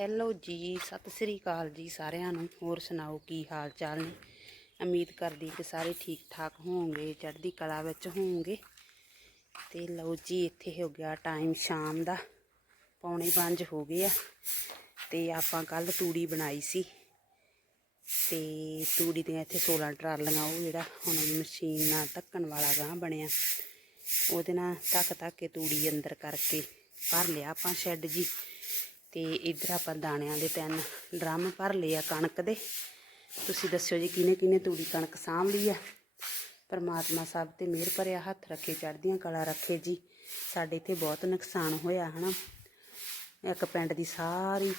Hello ਜੀ, ਸਤਿ ਸ੍ਰੀ ਅਕਾਲ ਜੀ ਸਾਰਿਆਂ ਨੂੰ। ਹੋਰ ਸੁਣਾਓ, ਕੀ ਹਾਲ ਚਾਲ ਨੇ? ਉਮੀਦ ਕਰਦੀ ਕਿ ਸਾਰੇ ਠੀਕ ਠਾਕ ਹੋਵੋਗੇ, ਚੜ੍ਹਦੀ ਕਲਾ ਵਿੱਚ ਹੋਵੋਗੇ। ਤੇ ਲਓ ਜੀ, ਇੱਥੇ ਹੋ ਗਿਆ ਟਾਈਮ ਸ਼ਾਮ ਦਾ। ਪੌਣੇ 5 ਹੋ ਗਏ ਆ। ਤੇ ਆਪਾਂ ਕੱਲ ਤੂੜੀ ਬਣਾਈ ਸੀ। ਤੇ ਤੂੜੀ ਦੀਆਂ ਇੱਥੇ 16 ਟਰਾਲੀਆਂ, ਉਹ ਜਿਹੜਾ ਹੁਣ ਮਸ਼ੀਨ ਨਾਲ ਧੱਕਣ ਵਾਲਾ ਗਾਂ ਬਣਿਆ। ਉਹਦੇ ਨਾਲ ਧੱਕ ਧੱਕ ਕੇ ਤੂੜੀ ਅੰਦਰ ਕਰਕੇ ਭਰ ਲਿਆ ਆਪਾਂ ਸ਼ੈੱਡ ਜੀ। ਤੇ ਇੱਧਰ ਆਪਾਂ ਦਾਣਿਆਂ ਦੇ ਤਿੰਨ ਡਰਮ ਭਰ ਲਏ ਆ ਕਣਕ ਦੇ। ਤੁਸੀਂ ਦੱਸਿਓ ਜੀ ਕਿਹਨੇ ਕਿਹਨੇ ਤੂੜੀ ਕਣਕ ਸਾਂਭ ਲਈ ਆ? ਪਰਮਾਤਮਾ ਸਭ ਤੇ ਮਿਹਰ ਭਰਿਆ ਹੱਥ ਰੱਖੇ, ਚੜ੍ਹਦੀਆਂ ਕਲਾ ਰੱਖੇ ਜੀ। ਸਾਡੇ ਇੱਥੇ ਬਹੁਤ ਨੁਕਸਾਨ ਹੋਇਆ, ਹਨਾ? ਇੱਕ ਪਿੰਡ ਦੀ ਸਾਰੀ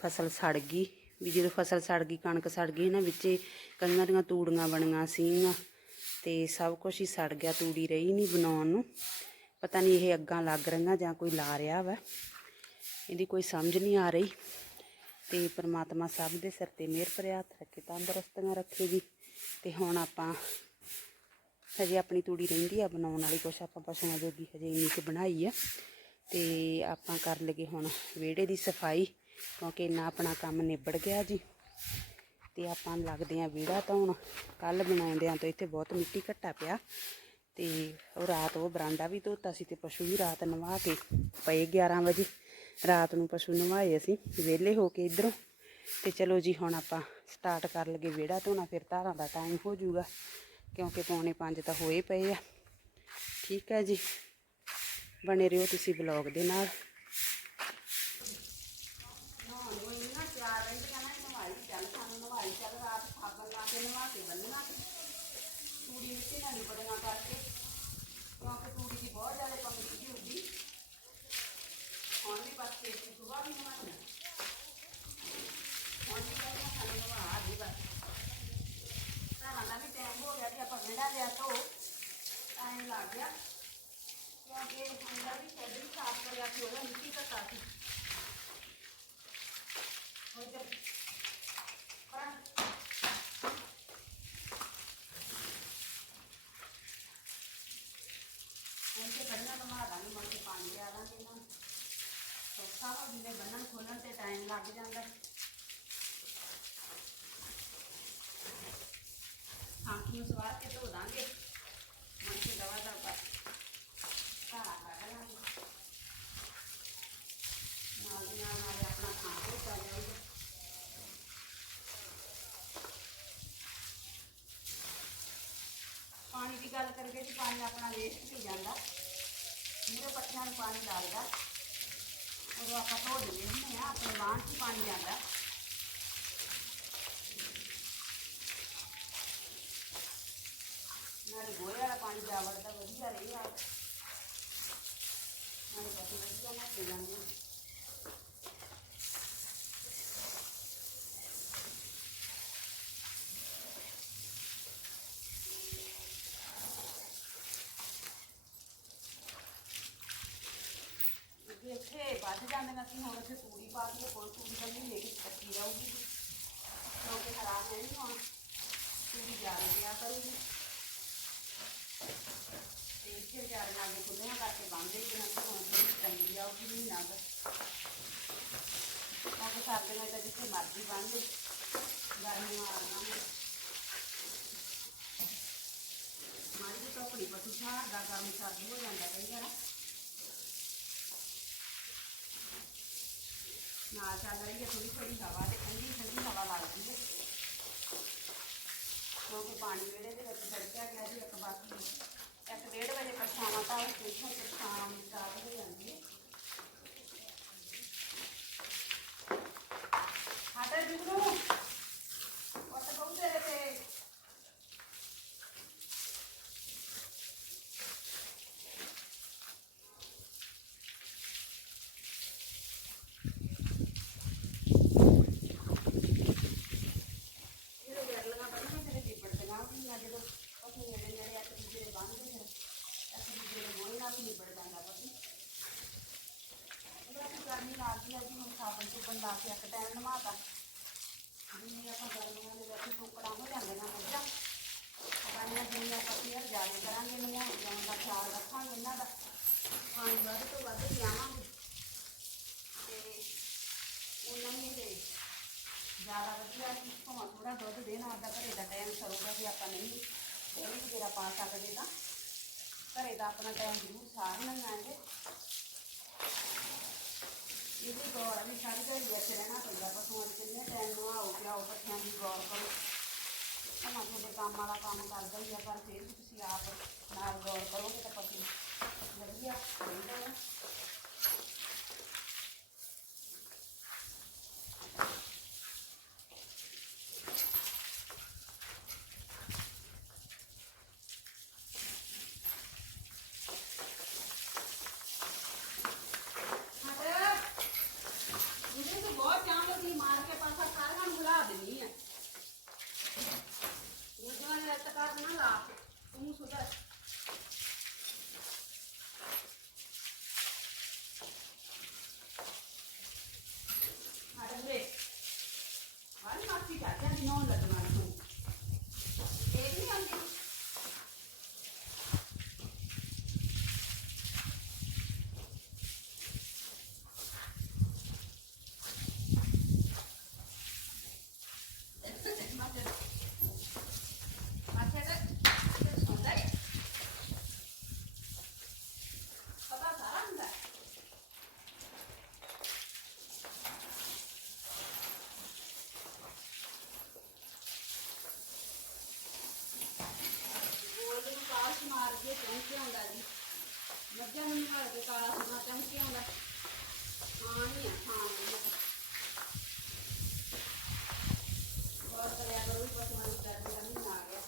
ਫਸਲ ਸੜ ਗਈ। ਵੀ ਜਦੋਂ ਫਸਲ ਸੜ ਗਈ, ਕਣਕ ਸੜ ਗਈ ਨਾ ਵਿੱਚੇ ਕਈਆਂ ਦੀਆਂ ਤੂੜੀਆਂ ਬਣੀਆਂ ਸੀਗੀਆਂ ਤੇ ਸਭ ਕੁਝ ਹੀ ਸੜ ਗਿਆ, ਤੂੜੀ ਰਹੀ ਨਹੀਂ ਬਣਾਉਣ ਨੂੰ। ਪਤਾ ਨਹੀਂ ਇਹ ਅੱਗਾਂ ਲੱਗ ਰਹੀਆਂ ਜਾਂ ਕੋਈ ਲਾ ਰਿਹਾ ਵਾ। ਇਹਦੀ ਕੋਈ ਸਮਝ ਨਹੀਂ ਆ ਰਹੀ। ਤੇ ਪ੍ਰਮਾਤਮਾ ਸਭ ਦੇ ਸਿਰ ਤੇ ਮਿਹਰ ਭਰਿਆ ਹੱਥ ਰੱਖੇ ਤੰਦਰੁਸਤੀਆਂ ਰੱਖੇ ਜੀ। ਤੇ ਹੁਣ ਆਪਾਂ ਹਜੇ ਆਪਣੀ ਤੂੜੀ ਰਹਿੰਦੀ ਆ, ਬਣਾਉਣ ਵਾਲੀ ਕੁਛ ਆਪਾਂ ਪਸ਼ੂਆਂ ਜੋਗੀ ਹਜੇ ਇੰਨੀ ਕੁ ਬਣਾਈ ਆ। ਤੇ ਆਪਾਂ ਕਰ ਲਗੇ ਹੁਣ ਵਿਹੜੇ ਦੀ ਸਫ਼ਾਈ, ਕਿਉਂਕਿ ਇੰਨਾ ਆਪਣਾ ਕੰਮ ਨਿਬੜ ਗਿਆ ਜੀ। ਤੇ ਆਪਾਂ ਲੱਗਦੇ ਆ ਵਿਹੜਾ ਤਾਂ ਹੁਣ ਕੱਲ ਬਣਾਉਂਦਿਆਂ ਤੋਂ ਇੱਥੇ ਬਹੁਤ ਮਿੱਟੀ ਘੱਟਾ ਪਿਆ। ਤੇ ਉਹ ਰਾਤ ਉਹ ਬਰਾਂਡਾ ਵੀ ਧੋਤਾ ਸੀ ਤੇ ਪਸ਼ੂ ਵੀ ਰਾਤ ਨਵਾ ਕੇ ਪਏ 11 ਵਜੇ। ਰਾਤ ਨੂੰ ਪਸ਼ੂ ਨਵਾਏ ਅਸੀਂ, ਵਿਹਲੇ ਹੋ ਕੇ ਇਧਰੋਂ। ਤੇ ਚਲੋ ਜੀ, ਹੁਣ ਆਪਾਂ ਸਟਾਰਟ ਕਰ ਲਗੇ ਵਿਹੜਾ ਧੋਣਾ, ਫਿਰ ਧਾਰਾਂ ਦਾ ਟਾਈਮ ਹੋ ਜਾਊਗਾ, ਕਿਉਂਕਿ ਪੌਣੇ 5 ਤਾਂ ਹੋਏ ਪਏ ਆ। ਠੀਕ ਹੈ ਜੀ। ਬਣੇ ਰਹੋ ਤੁਸੀਂ ਬਲੌਗ ਦੇ ਨਾਲ। ਕਰਕੇ, ਕਿਉਂਕਿ ਤੂੜੀ ਦੀ ਬਹੁਤ ਜ਼ਿਆਦਾ ਪੰਗੀ ਹੁਣ ਵੀ ਬਸ ਤੇ ਸੁਬਾਹ ਵੀ ਨਵਾਉਣਾ ਹੁਣ ਵੀ ਕਹਿੰਦਾ ਸਾਨੂੰ ਨਵਾ ਆ ਜੀ ਬਸ। ਧਾਰਾਂ ਦਾ ਵੀ ਟਾਈਮ ਹੋ ਗਿਆ ਜੀ, ਆਪਾਂ ਵਿਹੜਾ ਲਿਆ ਧੋ ਟਾਈਮ ਲੱਗ ਗਿਆ। ਕਿਉਂਕਿ ਅੰਦਰ ਵੀ ਸ਼ੈੱਡ ਵੀ ਸਾਫ਼ ਕਰਿਆ ਸੀ, ਉਹਦਾ ਮਿੱਟੀ ਘਟਾ ਸੀ। ਹੁਣ ਤੇ ਪਰ ਹੁਣ ਤੇ ਬੰਨਣ ਨਵਾ ਦਾਂਗੇ ਮੁੜ ਕੇ ਪਾਣੀ ਲਿਆ ਦਾਂਗੇ ਇਹਨਾਂ ਨੂੰ ਸੌਖਾ ਵਾ ਜਿਵੇਂ ਬੰਨਣ ਖੋਲਣ ਲੱਗ ਜਾਂਦਾ। ਹਾਂਕੀ ਨੂੰ ਸਵਾਰ ਕੇ ਧੋ ਦਾਂਗੇ। ਮੁੜ ਕੇ ਦਵਾ ਦਾ ਪਰ ਘਾਰਾ ਕੱਢ ਲਾਂਗੇ। ਨਾਲ ਦੀ ਨਾਲ ਨਾਲ ਆਪਣਾ ਖਾਣ ਹੋ ਪਾ ਜਾਊਗਾ। ਪਾਣੀ ਦੀ ਗੱਲ ਕਰੀਏ ਜੀ ਪਾਣੀ ਆਪਣਾ ਵੇਸਟ ਨਹੀਂ ਜਾਂਦਾ। ਮੇਰੇ ਪੱਠਿਆਂ ਨੂੰ ਪਾਣੀ ਲੱਗਦਾ ਉਦੋਂ ਆਪਾਂ ਧੋ ਦਿੰਦੇ ਹੁੰਦੇ ਆ, ਆਪਣੇ ਵਾਹਣ 'ਚ ਪਾਣੀ ਜਾਂਦਾ। ਨਾਲੇ ਗੋਹੇ ਵਾਲਾ ਪਾਣੀ ਜਾ ਵਧੀਆ ਰਹੇਗਾ ਨਾਲੇ ਪਸ਼ੂ ਵਧੀਆ ਨਹਾਤੇ ਜਾਂਦੇ ਵੱਧ ਜਾਂਦੀਆਂ ਸੀ ਹੁਣ ਇੱਥੇ ਤੂੜੀ ਪਾ ਕੇ ਕੋਈ ਤੂੜੀ ਤਾਂ ਨਹੀਂ ਹੈਗੀ ਕੱਚੀ ਰਹੂਗੀ ਕਿਉਂਕਿ ਖਰਾਬ ਹੈ ਨਹੀਂ ਹੁਣ ਤੂੜੀ ਜ਼ਿਆਦਾ ਪਿਆ ਕਰੂਗੀ ਤੇ ਇੱਥੇ ਜਾਰ ਨਾਲ ਦੇ ਖੁੱਲੀਆਂ ਕਰਕੇ ਬੰਦੇ ਹੀ ਨਾ ਹੁਣ ਥੋੜੀ ਚੰਗੀ ਜਾਊਗੀ ਮਹੀਨਾ ਦਾ ਕਿਉਂਕਿ ਸਰਦੀਆਂ ਤਾਂ ਜਿੱਥੇ ਮਰਜ਼ੀ ਬੰਦੇ ਗਰਮੀਆਂ ਆ ਰਹੀਆਂ ਮਾਰੀ ਦੀ ਟੋਕੜੀ ਪੱਟੀ ਛਾੜਦਾ ਗਰਮ ਸਰਦ ਹੋ ਜਾਂਦਾ ਕਈ ਵਾਰ ਨਾਲ ਚੱਲ ਰਹੀ ਹੈ ਥੋੜੀ ਥੋੜੀ ਹਵਾ ਤੇ ਠੰਡੀ ਠੰਡੀ ਹਵਾ ਲੱਗਦੀ ਹੈ। ਕਿਉਂਕਿ ਪਾਣੀ ਵਿਹੜੇ ਦੇ ਵਿੱਚ ਛੜਕਿਆ ਗਿਆ ਜੀ, ਇੱਕ ਬਾਕੀ ਇੱਕ ਡੇਢ ਵਜੇ ਪਛਾਵਾਂ ਤਾਂ ਦੇਖੋ ਤੇ ਸ਼ਾਮ ਸਟਾਰਟ ਹੋ ਜਾਂਦੀ ਹੈ। ਹਾਟਰ ਜੁਗਨੂ ਉੱਤ ਬਹੁਤ ਤੇਰੇ ਤੇ ਜਿਹੜੇ ਗਰਲੀਆਂ ਬੜੀਆਂ ਫਿਰ ਨਿਬੜਦੀਆਂ ਹੁੰਦੀਆਂ ਜਦੋਂ ਪਸ਼ੂ ਨੇੜੇ ਨੇੜੇ ਇੱਕ ਦੂਜੇ ਦੇ ਬੰਨ੍ਹਦੇ ਫਿਰ ਇੱਕ ਦੂਜੇ ਦੇ ਮੋਹ ਨਾਲ ਵੀ ਨਿਬੜ ਜਾਂਦਾ ਪਸ਼ੂ ਉਹਦਾ ਫਿਰ ਗਰਮੀ ਲੱਗਦੀ ਆ ਜੀ ਹੁਣ ਸਾਬਣ ਸੁਬਣ ਲਾ ਕੇ ਇੱਕ ਟਾਈਮ ਨਵਾਤਾ ਜਿੰਨੀ ਆਪਾਂ ਗਰਮੀਆਂ ਦੇ ਵਿੱਚ ਟੋਕੜਾਂ ਹੋ ਜਾਂਦੀਆਂ ਮੱਝਾਂ ਪਾਣੀਆਂ ਜਿੰਨੀਆਂ ਆਪਾਂ ਫੇਰ ਜ਼ਿਆਦਾ ਕਰਾਂਗੇ ਨਵਾਉਣ ਜਾਣ ਦਾ ਖਿਆਲ ਰੱਖਾਂਗੇ ਇਹਨਾਂ ਦਾ। ਪਾਣੀ ਵੱਧ ਤੋਂ ਵੱਧ ਪਿਆਵਾਂਗੇ ਤੇ ਉਹਨਾਂ ਨੂੰ ਹੀ ਇਹ ਜ਼ਿਆਦਾ ਵਧੀਆ ਕਿ ਭਾਵੇਂ ਥੋੜਾ ਦੁੱਧ ਦੇਣਾ ਆਦਾ ਘਰੇ ਦਾ ਟਾਈਮ ਸਰੂਗਾ ਕਿ ਆਪਾਂ ਨਹੀਂ ਇਹ ਵੀ ਜਿਹੜਾ ਪਾ ਸਕਦੇ ਤਾਂ। ਘਰੇ ਦਾ ਆਪਣਾ ਟਾਈਮ ਜ਼ਰੂਰ ਸਾਰਨਾ ਆਏਗੇ ਇਹਦੀ ਗੌਰ ਵੀ ਸਾਰੀ ਦਿਹਾੜੀ ਵਿੱਚ ਰਹਿਣਾ ਪੈਂਦਾ ਪਸ਼ੂਆਂ ਦੇ ਕਿੰਨੇ ਟਾਈਮ ਨੂੰ ਆਓ ਕਿ ਆਓ ਪੱਠਿਆਂ ਦੀ ਗੌਰ ਕਰੋ ਭਾਵੇਂ ਤੁਹਾਡੇ ਕੰਮ ਵਾਲਾ ਕੰਮ ਕਰਦਾ ਹੀ ਆ, ਪਰ ਫਿਰ ਵੀ ਤੁਸੀਂ ਆਪ ਨਾਲ ਗੌਰ ਕਰੋਗੇ ਤਾਂ ਪਸ਼ੂ ਵਧੀਆ ਰਹਿੰਦਾ ਹੈ ਇਹਦੇ ਤੋਂ ਬਹੁਤ ਚਾਂਦ ਦੀ ਮਾਰ ਕੇ ਪਾਸਾ ਸਾਰਿਆਂ ਨੂੰ ਬੁਲਾ ਦੇਣੀ ਹੈ ਦੂਜਿਆਂ ਨੇ ਰੱਤ ਕਰ ਨਾ ਲਾ ਤੂੰ ਸੁਧਰ ਹਟੇ ਵਾਲੀ ਮਾਫੀ ਚਾਚਾ ਦੀ ਨੌਂ ਲੱਗਣਾ ਤੂੰ ਇਹ ਨਹੀਂ ਆਉਂਦੀ ਅੱਛਾ ਤੇ ਸੁਣਦਾ ਹੈ ਪਤਾ ਸਾਰਾ ਹੁੰਦਾ ਹੈ। ਗੋਲਡ ਨੂੰ ਕਾਸ਼ ਮਾਰ ਕੇ ਚਮਕੇ ਆਉਂਦਾ ਜੀ ਮੱਝਾਂ ਨੂੰ ਮਾਰ ਕੇ ਕਾਲਾ ਸੁਣਾ ਚਮਕੇ ਆਉਂਦਾ ਹਾਂ ਨਹੀਂ ਹਾਂ ਨਹੀਂ ਬਹੁਤ ਕਰਿਆ ਕਰੋ ਪਸਮਾਨ ਕਰਦੇ ਦਾ ਮਹੀਨਾ ਆ ਗਿਆ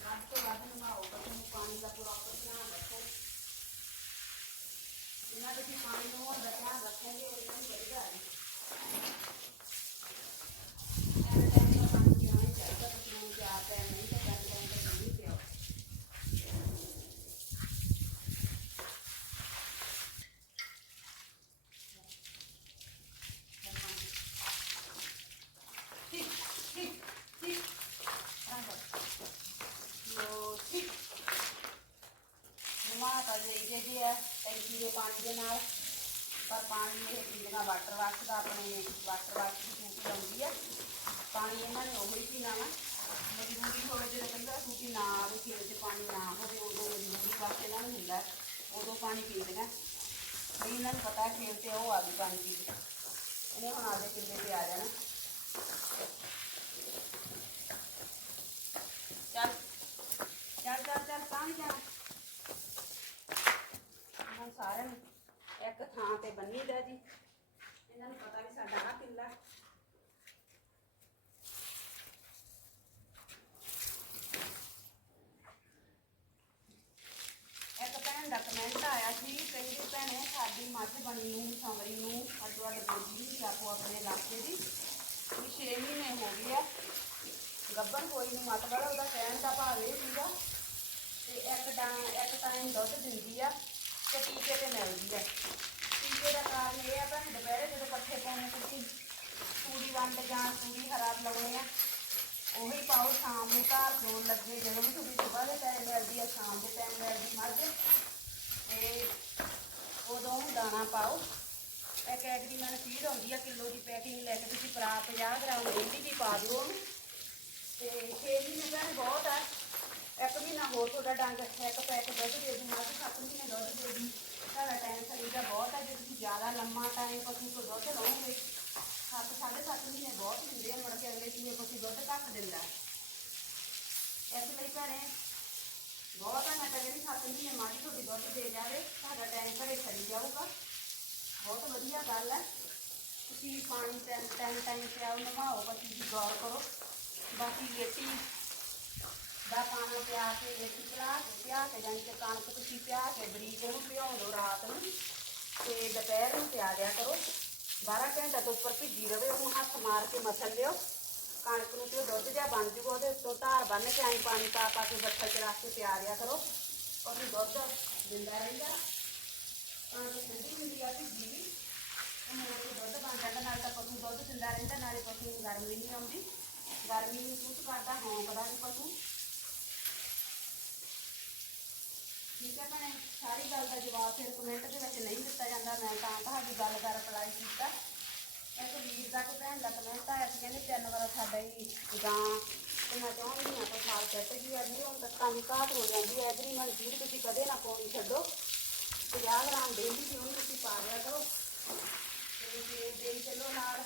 ਵੱਧ ਤੋਂ ਵੱਧ ਨਮਾਓ ਬੱਚੇ ਨੂੰ ਪਾਣੀ ਦਾ ਪ੍ਰੋਪਰ ਧਿਆਨ ਰੱਖੋ ਇਹਨਾਂ ਦੇ ਵੀ ਪਾਣੀ ਨੂੰ ਹੋਰ ਦਾ ਧਿਆਨ ਰੱਖੋਗੇ ਇਹਨਾਂ ਨੂੰ ਵਧੀਆ ਹੈ ਐਵੇਂ ਟਾਈਮ ਦਾ ਪਾਣੀ ਪੀਣਾ ਨਹੀਂ ਚਾਹੀਦਾ ਤੁਸੀਂ ਨੂੰ ਚਾਰ ਟਾਈਮ ਨਹੀਂ ਤਾਂ ਟਾਈਮ ਟਾਈਮ ਤੇ ਪਾਣੀ ਪਿਓ ਠੀਕ ਠੀਕ ਠੀਕ ਲੋ ਠੀਕ ਨਮਾ ਤਾਂ ਲਈ ਜੀ ਹੈ ਟੈਂਕੀ ਦੇ ਪਾਣੀ ਦੇ ਨਾਲ, ਪਰ ਪਾਣੀ ਇਹ ਪੀਣਾ ਵਾਟਰ ਵਾਸ਼ ਦਾ ਆਪਣੇ ਵਾਟਰ ਵਾਸ਼ ਦੀ ਟੂਟੀ ਆਉਂਦੀ ਹੈ ਪਾਣੀ ਇਹਨਾਂ ਨੇ ਉਹੀ ਪੀਣਾ ਵਾ। ਮਜਬੂਰੀ ਹੋਵੇ ਜਦੋਂ ਕਹਿੰਦਾ ਟੂਟੀ ਨਾ ਆਵੇ ਖੇਤ 'ਚ ਪਾਣੀ ਨਾ ਹੋਵੇ, ਉਦੋਂ ਮਜਬੂਰੀ ਵਾਸਤੇ ਇਹਨਾਂ ਨੂੰ ਹੁੰਦਾ ਉਦੋਂ ਪਾਣੀ ਪੀਂਦੀਆਂ ਵੀ ਇਹਨਾਂ ਨੂੰ ਪਤਾ ਖੇਤ 'ਤੇ ਉਹ ਆ ਗਈ ਪਾਣੀ ਪੀ ਕੇ ਇਹਨੇ ਹੁਣ ਆਦੇ ਕਿੱਲੇ ਤੇ ਆ ਜਾਣਾ ਚੱਲ ਚੱਲ ਚੱਲ ਚੱਲ ਤਾਂ ਨਹੀਂ ਜਾਣਾ ਹੁਣ ਸਾਰਿਆਂ ਨੂੰ ਇੱਕ ਥਾਂ ਤੇ ਬੰਨੀ ਦਾ ਜੀ ਇਹਨਾਂ ਨੂੰ ਪਤਾ ਵੀ ਸਾਡਾ ਆ ਕਿੱਲਾ ਇੱਕ ਭੈਣ ਦਾ ਕਮੈਂਟ ਆਇਆ ਸੀ, ਕਹਿੰਦੀ ਭੈਣੇ ਸਾਡੀ ਮੱਝ ਬਣੀ ਨੂੰ, ਸਮਰੀ ਨੂੰ, ਅੱਡੋ ਅੱਡ ਬੋਲੀ ਸੀ ਆਪੋ ਆਪਣੇ ਇਲਾਕੇ ਦੀ, ਵੀ 6 ਮਹੀਨੇ ਹੋ ਗਏ ਆ। ਗੱਬਰ ਕੋਈ ਨਹੀਂ ਵਾਲਾ ਉਹਦਾ ਕਹਿਣ ਦਾ ਭਾਵ ਇਹ ਸੀਗਾ ਤੇ ਇੱਕ ਟਾਈਮ ਇੱਕ ਟਾਈਮ ਦੁੱਧ ਦਿੰਦੀ ਆ ਤੇ ਟੀਕੇ ਤੇ ਮਿਲਦੀ ਆ। ਟੀਕੇ ਦਾ ਕਾਰਨ ਇਹ ਆ ਭੈਣੇ, ਦੁਪਹਿਰੇ ਜਦੋਂ ਪੱਠੇ ਪਾਉਣੇ ਤੁਸੀਂ, ਤੂੜੀ ਵੰਡ ਜਾਂ ਤੂੜੀ ਹਰਾ ਲਾਉਣੇ ਆ, ਉਹੀ ਪਾਓ, ਸ਼ਾਮ ਨੂੰ ਘਰ ਚੋਣ ਲੱਗੇ, ਜਦੋਂ ਵੀ ਤੁਹਾਡੀ ਸਵੇਰ ਦੇ ਟਾਈਮ ਮਿਲਦੀ ਆ, ਸ਼ਾਮ ਦੇ ਟਾਈਮ ਮਿਲਦੀ ਮੱਝ। ਤੇ ਉਦੋਂ ਦਾਣਾ ਪਾਓ। ਇੱਕ ਐਗਰੀਮੈਂਟ ਫੀਡ ਆਉਂਦੀ ਆ, ਕਿਲੋ ਦੀ ਪੈਕਿੰਗ ਲੈ ਕੇ ਤੁਸੀਂ ਪਰਾ 50 ਗ੍ਰਾਮ ਡੇਲੀ ਦੀ ਪਾ ਦਿਓ ਉਹਨੂੰ। ਤੇ 6 ਮਹੀਨੇ ਭੈਣ ਬਹੁਤ ਆ। ਇੱਕ ਮਹੀਨਾ ਹੋਰ ਤੁਹਾਡਾ ਡੰਗ ਇੱਕ ਪੈਕ ਦੁੱਧ ਦੇ ਦੂ ਮੱਝ ਸੱਤ ਮਹੀਨੇ ਦੁੱਧ ਦੇ ਦੂ ਤੁਹਾਡਾ ਟਾਈਮ ਸਰੀਰ ਬਹੁਤ ਆ, ਜੇ ਤੁਸੀਂ ਜ਼ਿਆਦਾ ਲੰਮਾ ਟਾਈਮ ਪਸ਼ੂ ਤੋਂ ਦੁੱਧ ਲਓਗੇ, ਸੱਤ, ਸਾਢੇ ਸੱਤ ਮਹੀਨੇ ਬਹੁਤ ਹੁੰਦੇ ਆ, ਮੁੜ ਕੇ ਅਗਲੇ ਚੀਜ਼ ਪਸ਼ੂ ਦੁੱਧ ਘੱਟ ਦਿੰਦਾ। ਇਸ ਲਈ ਭੈਣੇ ਬਹੁਤ ਆ, ਮੈਂ ਤਾਂ ਜਿਹੜੀ ਸੱਤ ਮਹੀਨੇ ਮੱਝ ਤੁਹਾਡੀ ਦੁੱਧ ਦੇ ਜਾਵੇ, ਤੁਹਾਡਾ ਟਾਈਮ ਘਰੇ ਸਰੀ ਜਾਊਗਾ। ਬਹੁਤ ਵਧੀਆ ਗੱਲ ਹੈ ਤੁਸੀਂ ਪਾਣੀ ਟਾਈਮ ਟਾਈਮ ਟਾਈਮ ਤੇ ਆਓ ਨਵਾਓ ਪਸ਼ੂ ਦੀ ਗੌਰ ਕਰੋ। ਬਾਕੀ ਰੇਤੀ ਦਾ ਪਾਣਾ ਪਿਆ ਕੇ ਲੇਟੀ ਪਿਆ ਕੇ ਪਿਆ ਕੇ, ਜਾਣੀ ਕਿ ਕਣਕ ਤੁਸੀਂ ਪਿਆ ਕੇ, ਬਰੀਕ ਨੂੰ ਭਿਉਂ ਦਿਓ ਰਾਤ ਨੂੰ ਤੇ ਦੁਪਹਿਰ ਨੂੰ ਪਿਆ ਦਿਆ ਕਰੋ। 12 ਘੰਟੇ ਤੋਂ ਉੱਪਰ ਭਿੱਜੀ ਰਵੇ, ਉਹਨੂੰ ਹੱਥ ਮਾਰ ਕੇ ਮਸਲ ਲਿਓ। ਕਣਕ ਨੂੰ ਤੇ ਉਹ ਦੁੱਧ ਜਿਹਾ ਬਣ ਜੂਗਾ ਉਹਦੇ ਉੱਤੋਂ ਧਾਰ ਬੰਨ ਕੇ ਆਈ ਪਾਣੀ ਪਾ ਪਾ ਕੇ ਬੱਠਲ ਚ ਰੱਖ ਕੇ ਪਿਆ ਦਿਆ ਕਰੋ। ਉਹਨੂੰ ਦੁੱਧ ਦਿੰਦਾ ਰਹਿੰਦਾ। ਕਣਕ ਠੰਡੀ ਹੁੰਦੀ ਆ ਭਿੱਜੀ ਵੀ ਉਹਨਾਂ ਦੁੱਧ ਬਣ ਜਾਂਦਾ, ਨਾਲ ਤਾਂ ਪਸ਼ੂ ਦੁੱਧ ਦਿੰਦਾ ਰਹਿੰਦਾ, ਨਾਲੇ ਪਸ਼ੂ ਨੂੰ ਗਰਮੀ ਨਹੀਂ ਆਉਂਦੀ। ਗਰਮੀ ਨੂੰ ਸੂਟ ਕਰਦਾ, ਹੌਂਕਦਾ ਵੀ ਪਸ਼ੂ। ਠੀਕ ਹੈ ਭੈਣੇ, ਸਾਰੀ ਗੱਲ ਦਾ ਜਵਾਬ ਫਿਰ ਕਮੈਂਟ ਦੇ ਵਿੱਚ ਨਹੀਂ ਦਿੱਤਾ ਜਾਂਦਾ, ਮੈਂ ਤਾਂ ਤੁਹਾਡੀ ਗੱਲ ਦਾ ਰਿਪਲਾਈ ਕੀਤਾ। ਇੱਕ ਵੀਰ ਦਾ ਤੇ ਭੈਣ ਦਾ ਕਮੈਂਟ ਆਇਆ ਸੀ, ਕਹਿੰਦੇ ਤਿੰਨ ਵਾਰ ਸਾਡਾ ਹੀ ਗਾਂ ਤੇ ਮੈਂ ਚਾਹੁੰਦੀ ਹਾਂ ਤਾਂ ਸਾਲ ਚੱਟ ਗਈ ਆ ਨਹੀਂ, ਹੁਣ ਤੱਕਾਂ ਦੀ ਘਾਟ ਹੋ ਜਾਂਦੀ ਹੈ ਇਧਰ ਹੀ ਮਨਜੀਤ ਤੁਸੀਂ ਕਦੇ ਨਾ ਪਾਉਣੀ ਛੱਡੋ। 50 ਗ੍ਰਾਮ ਡੇਲੀ ਦੀ ਉਹਨੂੰ ਤੁਸੀਂ ਪਾ ਦਿਆ ਕਰੋ ਤੇ ਜੇ ਦੇ ਚੱਲੋ ਨਾਲ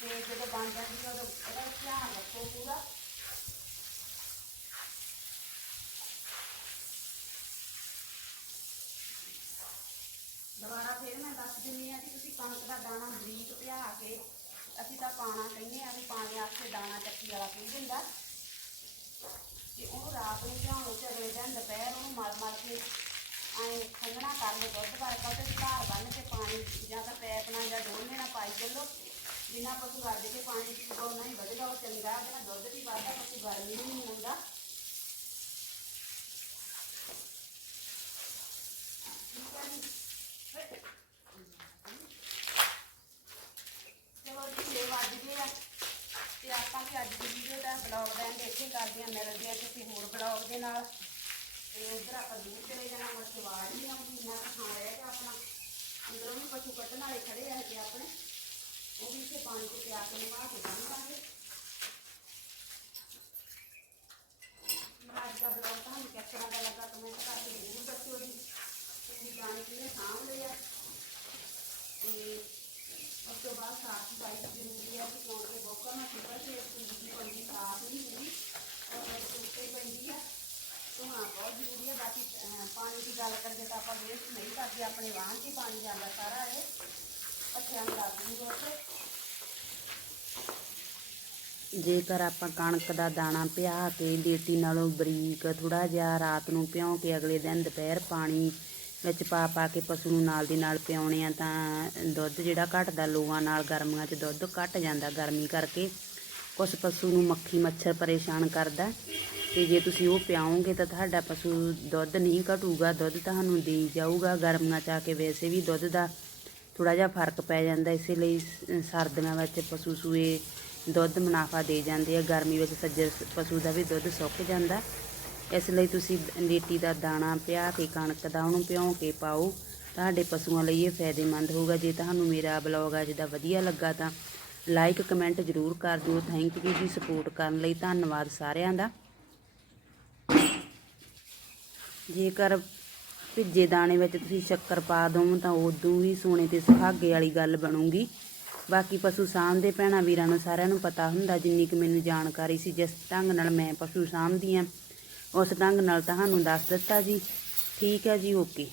ਤੇ ਜਦੋਂ ਬਣ ਜਾਂਦੀ ਹੈ ਉਦੋਂ ਇਹਦਾ ਧਿਆਨ ਰੱਖੋ ਪੂਰਾ ਦੁਬਾਰਾ ਫਿਰ ਮੈਂ ਦੱਸ ਦਿੰਦੀ ਆ ਕਿ ਤੁਸੀਂ ਕਣਕ ਦਾ ਦਾਣਾ ਬਰੀਕ ਪਿਹਾ ਕੇ ਅਸੀਂ ਤਾਂ ਪਾਣਾ ਕਹਿੰਦੇ ਆ ਵੀ ਪਾਣੀ ਆਸੇ ਦਾਣਾ ਚੱਕੀ ਵਾਲਾ ਪੀ ਦਿੰਦਾ ਤੇ ਉਹ ਰਾਤ ਨੂੰ ਭਿਉਣ ਚ ਅਗਲੇ ਦਿਨ ਦੁਪਹਿਰ ਉਹਨੂੰ ਮਲ ਮਲ ਕੇ ਐਂ ਖੰਗਣਾ ਕਰ ਲਓ ਦੁੱਧ ਵਰਗਾ ਤੇ ਧਾਰ ਬੰਨ ਕੇ ਪਾਣੀ ਜਾਂ ਤਾਂ ਪੈਪ ਨਾਲ ਜਾਂ ਡੋਲਨੇ ਨਾਲ ਪਾਈ ਚੱਲੋ। ਜਿੰਨਾ ਪਸ਼ੂ ਵੱਧ ਕੇ ਪਾਣੀ ਪੀਊਗਾ ਉਹਨਾਂ ਹੀ ਵਧੇਗਾ, ਉਹ ਚੰਗਾ ਉਹਦੇ ਨਾਲ ਦੁੱਧ ਵੀ ਵੱਧਦਾ ਪਸ਼ੂ ਗਰਮੀ ਵੀ ਨਹੀਂ ਹੁੰਦਾ ਠੀਕ ਹੈ ਜੀ ਚਲੋ ਜੀ ਛੇ ਵੱਜ ਗਏ ਆ ਤੇ ਆਪਾਂ ਵੀ ਅੱਜ ਦੀ ਵੀਡੀਓ ਦਾ ਬਲੌਗ ਦਾ ਐਂਡ ਇੱਥੇ ਕਰਦੇ ਆ ਮਿਲਦੇ ਆ ਕਿਸੇ ਹੋਰ ਬਲੌਗ ਦੇ ਨਾਲ। ਤੇ ਉਧਰ ਆਪਾਂ ਦੂਰ ਚਲੇ ਜਾਣਾ ਮੁੜ ਕੇ ਆਵਾਜ਼ ਨਹੀਂ ਆਉਂਦੀ ਨਾ ਖਾਂ ਰਹਿ ਗਿਆ ਆਪਣਾ। ਅੰਦਰੋਂ ਵੀ ਪਸ਼ੂ ਕੱਟਣ ਵਾਲੇ ਖੜੇ ਆ ਹਜੇ ਆਪਣੇ। ਉਹ ਵੀ ਇੱਥੇ ਪਾਣੀ ਚ ਪਿਆ ਕੇ ਨਵਾ ਕੇ ਬੰਨ ਦਾਂਗੇ ਅੱਜ ਦਾ ਬਲੌਗ ਤੁਹਾਨੂੰ ਕਿਸ ਤਰ੍ਹਾਂ ਦਾ ਲੱਗਾ ਕਮੈਂਟ ਕਰਕੇ ਜ਼ਰੂਰ ਦੱਸਿਓ ਜੀ ਤੁਸੀਂ ਗਾਣੇ ਕਿਵੇਂ ਸਾਂਭ ਲਏ ਆ ਤੇ ਉਸ ਤੋਂ ਬਾਅਦ ਸਾਫ਼ ਸਫ਼ਾਈ ਜ਼ਰੂਰੀ ਹੈ ਕਿ ਕਿਉਂਕਿ ਬੋਕਰ ਨਾਲ ਕਿਤਾ ਤੇ ਸੂਟ ਦੀ ਪੰਜੀ ਸਾਫ਼ ਨਹੀਂ ਹੁੰਦੀ ਔਰ ਸੂਟ ਤੇ ਪੈਂਦੀ ਆ ਧੋਣਾ ਬਹੁਤ ਜ਼ਰੂਰੀ ਹੈ ਬਾਕੀ ਅਹ, ਪਾਣੀ ਦੀ ਗੱਲ ਕਰਦੇ ਤਾਂ ਆਪਾਂ ਵੇਸਟ ਨਹੀਂ ਕਰਦੇ ਆਪਣੇ ਵਾਹਨ 'ਚ ਹੀ ਪਾਣੀ ਜਾਂਦਾ ਸਾਰਾ ਇਹ ਪੱਠਿਆਂ ਨੂੰ ਉੱਥੇ ਜੇਕਰ ਆਪਾਂ ਕਣਕ ਦਾ ਦਾਣਾ ਪਿਹਾ ਕੇ ਦੇਤੀ ਨਾਲੋਂ ਬਰੀਕ ਥੋੜਾ ਜਿਹਾ ਰਾਤ ਨੂੰ ਭਿਉਂ ਕੇ ਅਗਲੇ ਦਿਨ ਦੁਪਹਿਰ ਪਾਣੀ ਵਿੱਚ ਪਾ ਪਾ ਕੇ ਪਸ਼ੂ ਨੂੰ ਨਾਲ ਦੀ ਨਾਲ ਪਿਆਉਣੇ ਆ ਤਾਂ ਦੁੱਧ ਜਿਹੜਾ ਘਟਦਾ ਲੋਆਂ ਨਾਲ ਗਰਮੀਆਂ 'ਚ ਦੁੱਧ ਘਟ ਜਾਂਦਾ ਗਰਮੀ ਕਰਕੇ, ਕੁਛ ਪਸ਼ੂ ਨੂੰ ਮੱਖੀ ਮੱਛਰ ਪਰੇਸ਼ਾਨ ਕਰਦਾ। ਤੇ ਜੇ ਤੁਸੀਂ ਉਹ ਪਿਆਓਗੇ ਤਾਂ ਤੁਹਾਡਾ ਪਸ਼ੂ ਦੁੱਧ ਨਹੀਂ ਘਟੂਗਾ, ਦੁੱਧ ਤੁਹਾਨੂੰ ਦੇ ਜਾਊਗਾ। ਗਰਮੀਆਂ 'ਚ ਆ ਕੇ ਵੈਸੇ ਵੀ ਦੁੱਧ ਦਾ ਥੋੜਾ ਜਿਹਾ ਫ਼ਰਕ ਪੈ ਜਾਂਦਾ, ਇਸੇ ਲਈ ਸ- ਸਰਦੀਆਂ ਵਿੱਚ ਪਸ਼ੂ ਸੂਏ ਦੁੱਧ ਮੁਨਾਫਾ ਦੇ ਜਾਂਦੇ ਆ। ਗਰਮੀ ਵਿੱਚ ਸੱਜਰ ਪਸ਼ੂ ਦਾ ਵੀ ਦੁੱਧ ਸੁੱਕ ਜਾਂਦਾ। ਇਸ ਲਈ ਤੁਸੀਂ ਲੇਟੀ ਦਾ ਦਾਣਾ ਪਿਆ ਕੇ ਕਣਕ ਦਾ ਉਹਨੂੰ ਭਿਉਂ ਕੇ ਪਾਓ। ਤੁਹਾਡੇ ਪਸ਼ੂਆਂ ਲਈ ਇਹ ਫਾਇਦੇਮੰਦ ਹੋਊਗਾ। ਜੇ ਤੁਹਾਨੂੰ ਮੇਰਾ ਬਲੌਗ ਅੱਜ ਦਾ ਵਧੀਆ ਲੱਗਾ ਤਾਂ ਲਾਈਕ ਕਮੈਂਟ ਜ਼ਰੂਰ ਕਰ ਦਿਓ। ਥੈਂਕ ਯੂ ਜੀ ਸਪੋਰਟ ਕਰਨ ਲਈ ਧੰਨਵਾਦ ਸਾਰਿਆਂ ਦਾ। ਜੇਕਰ ਭਿੱਜੇ ਦਾਣੇ ਵਿੱਚ ਤੁਸੀਂ ਸ਼ੱਕਰ ਪਾ ਦੋ ਤਾਂ ਉਦੋਂ ਹੀ ਸੋਨੇ ਤੇ ਸੁਹਾਗੇ ਵਾਲੀ ਗੱਲ ਬਣੂਗੀ। ਬਾਕੀ ਪਸ਼ੂ ਸਾਂਭਦੇ ਭੈਣਾਂ ਵੀਰਾਂ ਨੂੰ ਸਾਰਿਆਂ ਨੂੰ ਪਤਾ ਹੁੰਦਾ, ਜਿੰਨੀ ਕਿ ਮੈਨੂੰ ਜਾਣਕਾਰੀ ਸੀ, ਜਿਸ ਢੰਗ ਨਾਲ ਮੈਂ ਪਸ਼ੂ ਸਾਂਭਦੀ ਹਾਂ ਉਸ ਢੰਗ ਨਾਲ ਤੁਹਾਨੂੰ ਦੱਸ ਦਿੱਤਾ ਜੀ। ਠੀਕ ਹੈ ਜੀ ਓਕੇ।